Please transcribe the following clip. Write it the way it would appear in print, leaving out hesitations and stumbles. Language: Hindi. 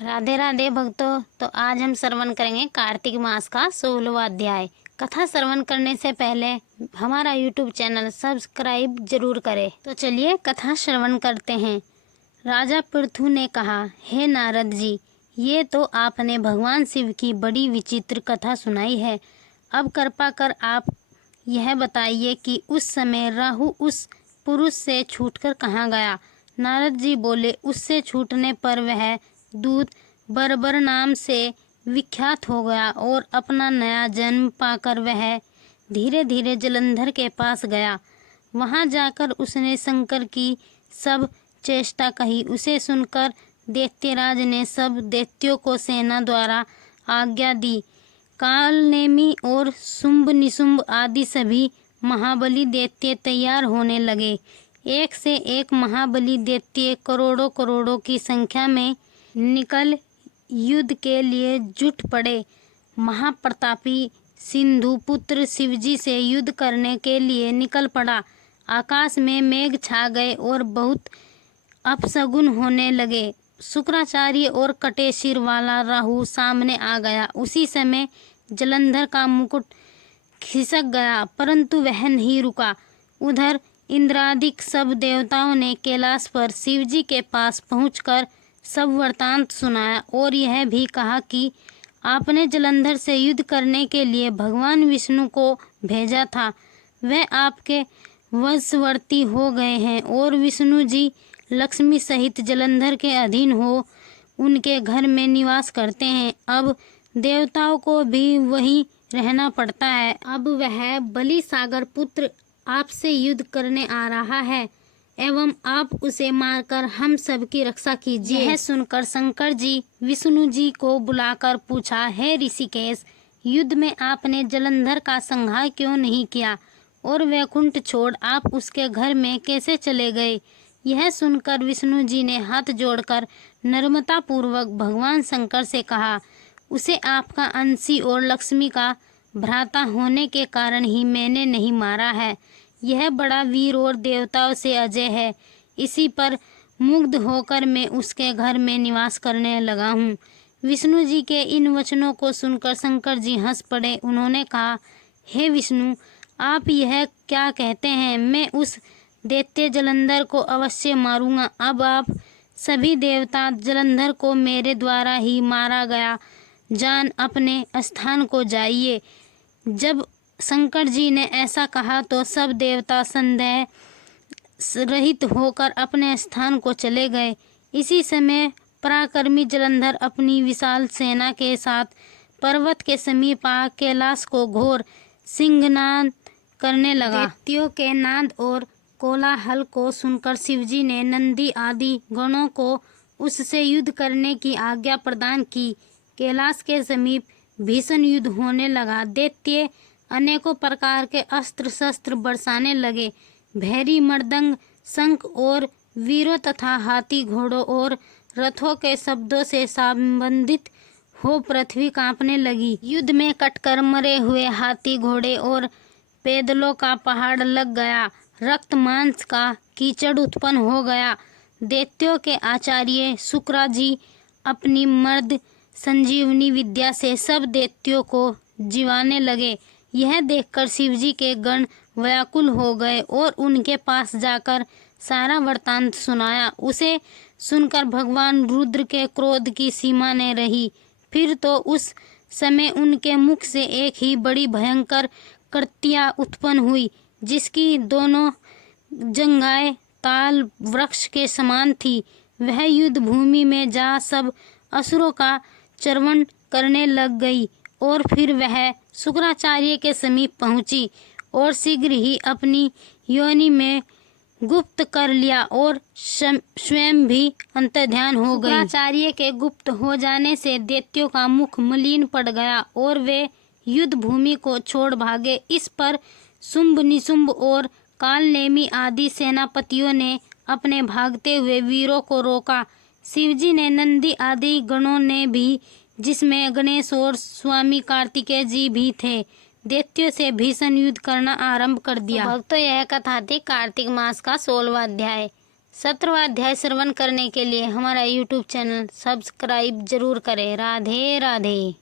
राधे राधे भक्तों। तो आज हम श्रवण करेंगे कार्तिक मास का 16वां अध्याय। कथा श्रवण करने से पहले हमारा YouTube चैनल सब्सक्राइब जरूर करें। तो चलिए कथा श्रवण करते हैं। राजा पृथु ने कहा, हे नारद जी, ये तो आपने भगवान शिव की बड़ी विचित्र कथा सुनाई है। अब कृपा कर आप यह बताइए कि उस समय राहु उस पुरुष से छूटकर कहाँ गया। नारद जी बोले, उससे छूटने पर वह दूत बर्बर नाम से विख्यात हो गया और अपना नया जन्म पाकर वह धीरे धीरे जलंधर के पास गया। वहां जाकर उसने शंकर की सब चेष्टा कही। उसे सुनकर दैत्यराज ने सब दैत्यों को सेना द्वारा आज्ञा दी। कालनेमी और शुंभ निशुंभ आदि सभी महाबली दैत्य तैयार होने लगे। एक से एक महाबली दैत्य करोड़ों करोड़ों की संख्या में निकल युद्ध के लिए जुट पड़े। महाप्रतापी सिंधुपुत्र शिवजी से युद्ध करने के लिए निकल पड़ा। आकाश में मेघ छा गए और बहुत अपशगुन होने लगे। शुक्राचार्य और कटे सिर वाला राहु सामने आ गया। उसी समय जलंधर का मुकुट खिसक गया, परंतु वह नहीं रुका। उधर इंद्रादिक सब देवताओं ने कैलाश पर शिवजी के पास पहुंचकर सब वृतांत सुनाया और यह भी कहा कि आपने जलंधर से युद्ध करने के लिए भगवान विष्णु को भेजा था। वह आपके वशवर्ती हो गए हैं और विष्णु जी लक्ष्मी सहित जलंधर के अधीन हो उनके घर में निवास करते हैं। अब देवताओं को भी वहीं रहना पड़ता है। अब वह बलि सागर पुत्र आपसे युद्ध करने आ रहा है एवं आप उसे मारकर हम सब की रक्षा कीजिए। यह सुनकर शंकर जी विष्णु जी को बुलाकर पूछा, हे ऋषिकेश, युद्ध में आपने जलंधर का संहार क्यों नहीं किया और वैकुंठ छोड़ आप उसके घर में कैसे चले गए। यह सुनकर विष्णु जी ने हाथ जोड़कर नम्रता पूर्वक भगवान शंकर से कहा, उसे आपका अंशी और लक्ष्मी का भ्राता होने के कारण ही मैंने नहीं मारा है। यह बड़ा वीर और देवताओं से अजय है। इसी पर मुग्ध होकर मैं उसके घर में निवास करने लगा हूँ। विष्णु जी के इन वचनों को सुनकर शंकर जी हंस पड़े। उन्होंने कहा, हे विष्णु, आप यह क्या कहते हैं। मैं उस दैत्य जलंधर को अवश्य मारूंगा। अब आप सभी देवता जलंधर को मेरे द्वारा ही मारा गया जान अपने स्थान को जाइए। जब शंकर जी ने ऐसा कहा तो सब देवता संदेह रहित होकर अपने स्थान को चले गए। इसी समय पराक्रमी जलंधर अपनी विशाल सेना के साथ पर्वत के समीप आ कैलाश को घोर सिंहनाद करने लगा। दैत्यों के नाद और कोलाहल को सुनकर शिवजी ने नंदी आदि गणों को उससे युद्ध करने की आज्ञा प्रदान की। कैलाश के समीप भीषण युद्ध होने लगा। दैत्य अनेकों प्रकार के अस्त्र शस्त्र बरसाने लगे। भैरी मृदंग, शंख और वीरों तथा हाथी घोड़ों और रथों के शब्दों से संबंधित हो पृथ्वी कांपने लगी। युद्ध में कटकर मरे हुए हाथी घोड़े और पैदलों का पहाड़ लग गया। रक्त मांस का कीचड़ उत्पन्न हो गया। दैत्यों के आचार्य शुक्रा जी अपनी मर्द संजीवनी विद्या से सब दैत्यों को जीवाने लगे। यह देखकर शिवजी के गण व्याकुल हो गए और उनके पास जाकर सारा वृतांत सुनाया। उसे सुनकर भगवान रुद्र के क्रोध की सीमा न रही। फिर तो उस समय उनके मुख से एक ही बड़ी भयंकर कृत्या उत्पन्न हुई, जिसकी दोनों जंघाएं ताल वृक्ष के समान थी। वह युद्ध भूमि में जा सब असुरों का चर्वण करने लग गई और फिर वह शुक्राचार्य के समीप पहुंची और शीघ्र ही अपनी योनि में गुप्त कर लिया और स्वयं भी अंतर्ध्यान हो गई। शुक्राचार्य के गुप्त हो जाने से दैत्यों का मुख मलिन पड़ गया और वे युद्ध भूमि को छोड़ भागे। इस पर शुंभ निशुंभ और कालनेमी आदि सेनापतियों ने अपने भागते हुए वीरों को रोका। शिवजी ने नंदी आदि गणों ने भी, जिसमें गणेश और स्वामी कार्तिकेय जी भी थे, दैत्यों से भीषण युद्ध करना आरंभ कर दिया। तो भक्तों, यह कथा थी कार्तिक मास का 16वां अध्याय। 17वां अध्याय श्रवण करने के लिए हमारा यूट्यूब चैनल सब्सक्राइब जरूर करें। राधे राधे।